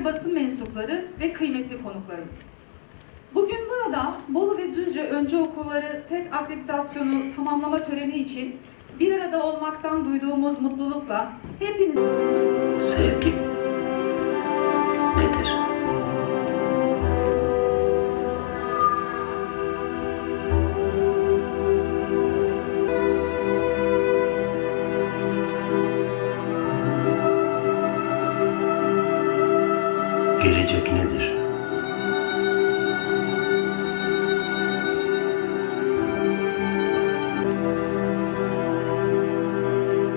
değerli basın mensupları ve kıymetli konuklarımız. Bugün burada Bolu ve Düzce Önce Okulları TED akreditasyonu tamamlama töreni için bir arada olmaktan duyduğumuz mutlulukla hepiniz Sevgi Gelecek nedir?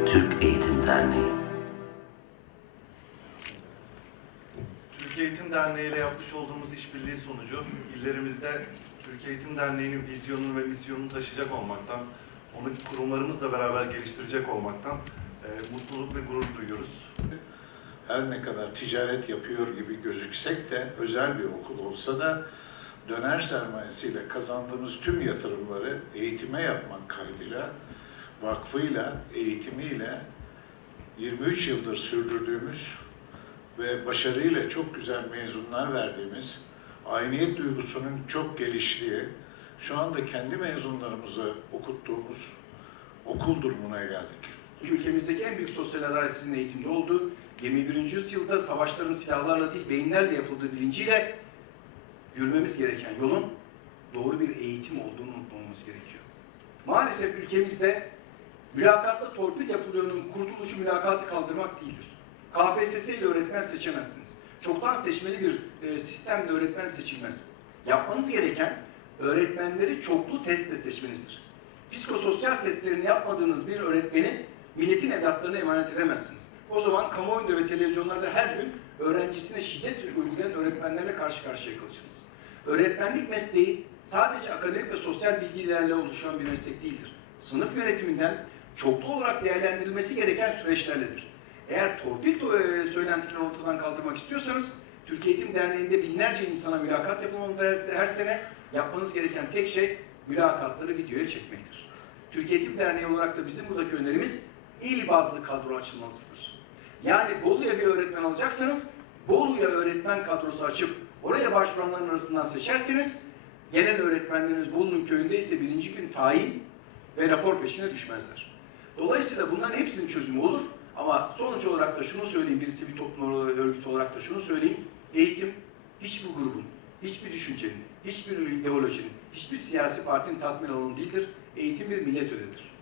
Türk Eğitim Derneği Türkiye Eğitim Derneği ile yapmış olduğumuz işbirliği sonucu illerimizde Türkiye Eğitim Derneği'nin vizyonunu ve misyonunu taşıyacak olmaktan, onu kurumlarımızla beraber geliştirecek olmaktan e, mutluluk ve gurur. Her ne kadar ticaret yapıyor gibi gözüksek de özel bir okul olsa da döner sermayesiyle kazandığımız tüm yatırımları eğitime yapmak kaydıyla, vakfıyla, eğitimiyle 23 yıldır sürdürdüğümüz ve başarıyla çok güzel mezunlar verdiğimiz, ayniyet duygusunun çok geliştiği, şu anda kendi mezunlarımızı okuttuğumuz okul durumuna geldik. Ülkemizdeki en büyük sosyal adaletsizliğin eğitimde olduğu, 21. yüzyılda savaşların silahlarla değil beyinlerle yapıldığı bilinciyle yürümemiz gereken yolun doğru bir eğitim olduğunu unutmamamız gerekiyor. Maalesef ülkemizde mülakatla torpil yapılıyor'nun kurtuluşu mülakatı kaldırmak değildir. KPSS ile öğretmen seçemezsiniz. Çoktan seçmeli bir e, sistemle öğretmen seçilmez. Yapmanız gereken öğretmenleri çoklu testle seçmenizdir. Psikososyal testlerini yapmadığınız bir öğretmeni milletin evlatlarına emanet edemezsiniz. O zaman kamuoyunda ve televizyonlarda her gün öğrencisine şiddet uygulayan öğretmenlerle karşı karşıya kalırsınız. Öğretmenlik mesleği sadece akademik ve sosyal bilgilerle oluşan bir meslek değildir. Sınıf yönetiminden çoklu olarak değerlendirilmesi gereken süreçlerledir. Eğer torpil to- e, söylentilerini ortadan kaldırmak istiyorsanız, Türkiye Eğitim Derneği'nde binlerce insana mülakat yapılmalı her, her sene yapmanız gereken tek şey mülakatları videoya çekmektir. Türkiye Eğitim Derneği olarak da bizim buradaki önerimiz il bazlı kadro açılmalısıdır. Yani Bolu'ya bir öğretmen alacaksanız Bolu'ya öğretmen kadrosu açıp oraya başvuranların arasından seçerseniz gelen öğretmenleriniz Bolu'nun köyündeyse birinci gün tayin ve rapor peşine düşmezler. Dolayısıyla bunların hepsinin çözümü olur ama sonuç olarak da şunu söyleyeyim bir sivil toplum örgütü olarak da şunu söyleyeyim. Eğitim hiçbir grubun, hiçbir düşüncenin, hiçbir ideolojinin, hiçbir siyasi partinin tatmin alanı değildir. Eğitim bir millet ödedir.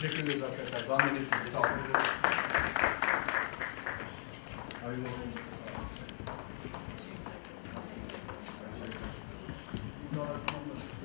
Teşekkür ederiz arkadaşlar. Zahmet ettiniz. Sağ olun. Hayırlı olsun.